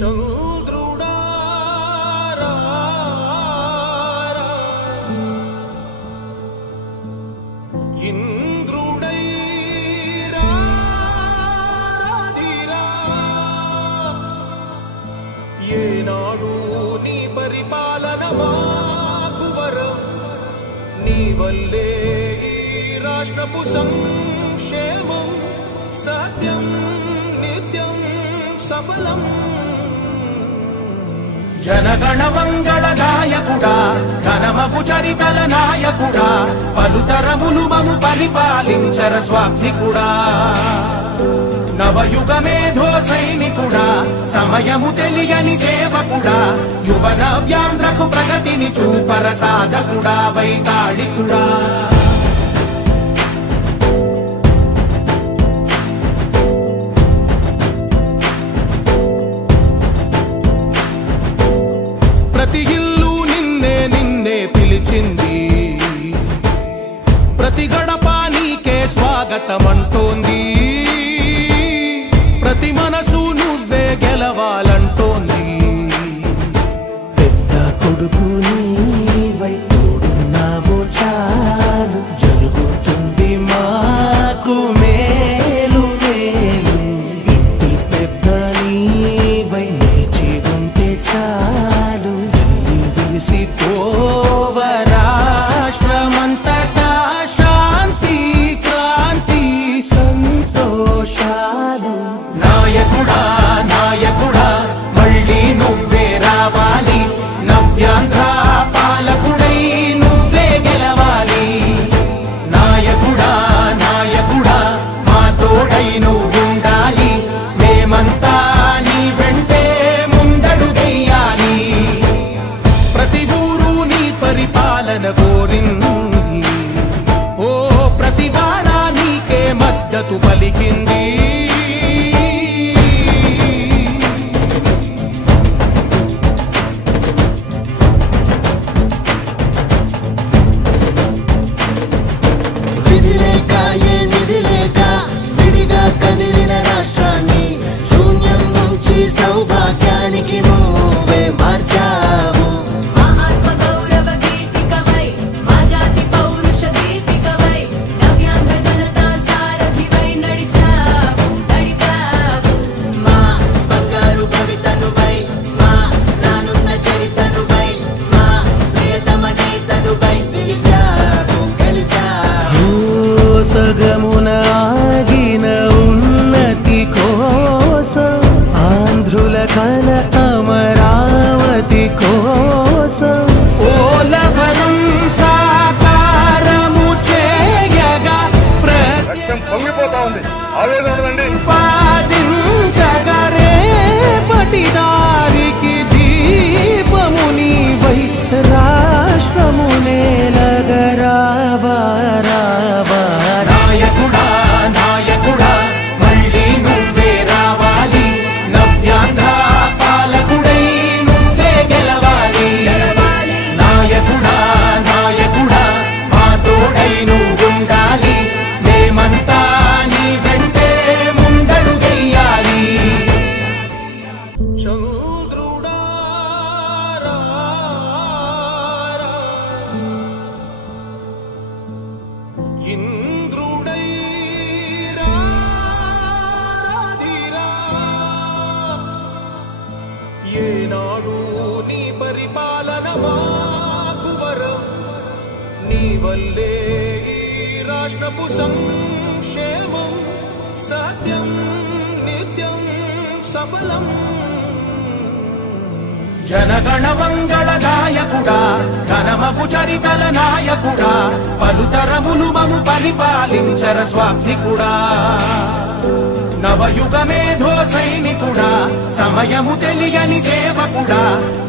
చంద్రుడా ఇంద్రుడై రాధిరా ఏనాడు నీ పరిపాలన మాకు వరం నీ వల్లే ఈ రాష్ట్రపు సంక్షేమం సత్యం నిత్యం సఫలం జనగణ మంగళ గాయకుడా ఘనమగు చరితల నాయకుడా పలుతరములు మము పరిపాలించర స్వామికుడా నవయుగ మేధో సైనికుడా సమయము తెలియని సేవకుడా యువ నవ్యాంధ్రకు ప్రగతిని చూపర సాధకుడా వైతాళికుడా ప్రతి ఇల్లు నిన్నే నిన్నే పిలిచింది ప్రతి గడప నీకే స్వాగతమంటోంది ప్రతి మనసు నువ్వే గెలవాలంటోంది పెద్ద కొడుకు నీవై తోడున్నావు చాలు జరుగుతుంది మాకు మేలు మేలు ఇంటి పెద్ద నీవై నిలిచి ఉంటే చాలు విలిసి పోవ రాష్ట్రమంతటా శాంతి క్రాంతి సంతోషాలు నాయకుడా నాయకుడా మళ్ళీ నువ్వే రావాలి నవ్యాంధ్ర పాలకుడై నువ్వే గెలవాలి నాయకుడా నాయకుడా మా తోడై నువ్వుండాలి మేమంతా నీ వెంటే ముందడుగెయ్యాలి ప్రతి ఊరు నీ పరిపాలన కోరింది ఓ ప్రతి వాడ నీకే మద్దతు పలికింది విధి లేక ఏ నిధి లేక విడిగా కదిలిన రాష్ట్రాన్ని శూన్యం నుంచి సౌభాగ్యానికి నువ్వే మార్చావు ఆత్మ గౌరవ గీతికవై మా జాతి పౌరుష దీపికవై నవ్యాంధ్ర జనతా సారథివై నడిచావు మా బంగారు భవితనువై మా రానున్న చరితనువై మా ప్రియతమ నేతనువై పిలిచావు గెలిచావు సగమున ఆగిన ఉన్నతి కోసం ఆంధ్రుల కల అమరావతి కోసం ఓలవరం సాకారము చేయగా రక్తం పొంగిపోతా ఉంది ఆవేదన ఉండదండి ప్రతిపాదించగరే పటిదారికి దీపము నీవై రాష్ట్రము నేలగరావా రావా నాయకుడా నాయకుడా మళ్ళీ నువ్వే రావాలి నవ్యాంధ్ర పాలకుడై నువ్వే గెలవాలి నాయకుడా నాయకుడా మా తోడై నువ్వుండాలి మేమంతా నీ వెంటే ముందడుగెయ్యాలి చంద్రుడా ఇంద్రుడై రాధిరా ఏనాడు నీ పరిపాలన మాకు వరం నీ వల్లే ఈ రాష్ట్రపు సంక్షేమం సత్యం నిత్యం సఫలం జనగణ మంగళ గాయకుడా ఘనమగు చరితల నాయకుడా పలుతరములు మము పరిపాలించర స్వామికుడా నవయుగ మేధో సైనికుడా సమయము తెలియని సేవకుడా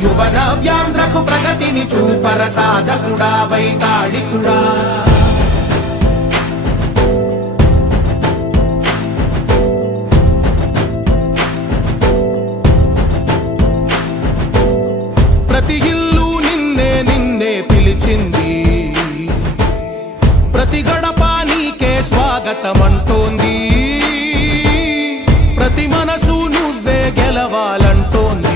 యువ నవ్యాంధ్రకు ప్రగతిని చూపర సాధకుడా వైతాళికుడా ప్రతి ఇల్లు నిన్నే నిన్నే పిలిచింది ప్రతి గడప నీకే స్వాగతమంటోంది ప్రతి మనసు నువ్వే గెలవాలంటోంది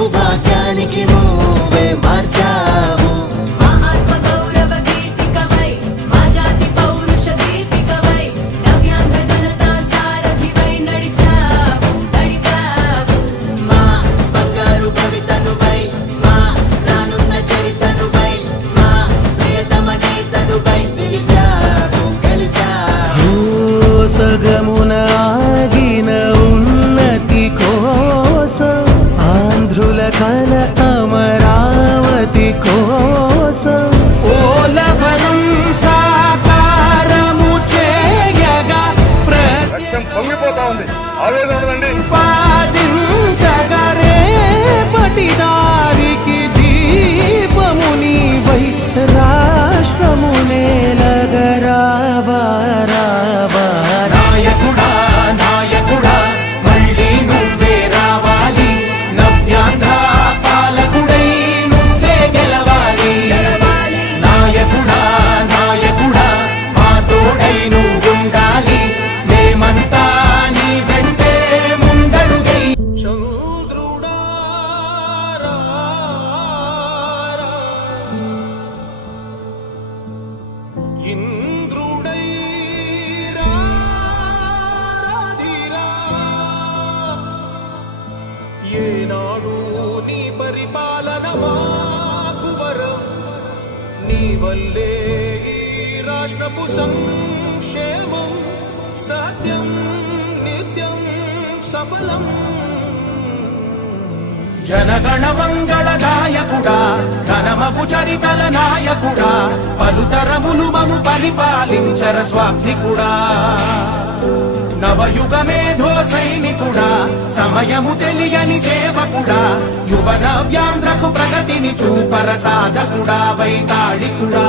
సౌభాగ్యానికి నువ్వే మార్చావు మా ఆత్మ గౌరవ గీతికవై మా జాతి పౌరుష దీపికవై నవ్యాంధ్ర జనతా సారథివై నడిచావు మా బంగారు భవితనువై మా రానున్న చరితనువై మా ప్రియతమ నేతనువై పిలిచావు గెలిచావు సగమున ఆగిన ఉన్నతి కోసం ఆంధ్రుల కల అమరావతి కోసం ఓలవరం సాకారము చేయగా రక్తం పొంగిపోతా ఉంది ఆవేదన ఉండదండి ప్రతిపాదించగరే పటిదారికి దీపము నీవై రాష్ట్రము నేలగరావా నాయకుడా నాయకుడా మళ్ళీ నువ్వే రావాలి నవ్యాంధ్ర పాలకుడై నువ్వే గెలవాలి నాయకుడా నాయకుడా మా తోడై నువ్వుండాలి మేమంతా నీ వెంటే ముందడుగై చంద్రుడా రా, రా. ఇంద్రుడై రాధిరా. ఏనాడు నీ పరిపాలన మాకు వరం నీ వల్లే ఈ రాష్ట్రపు సంక్షేమం సత్యం నిత్యం సఫలం జనగణ మంగళ నాయకుడా ఘనమగు చరితల నాయకుడా పలుతరములు మము పరిపాలించర స్వామికుడా నవయుగ మేధో సైనికుడా సమయము తెలియని సేవకుడా యువ నవ్యాంధ్రకు ప్రగతిని చూపర సాధకుడా వైతాళికుడా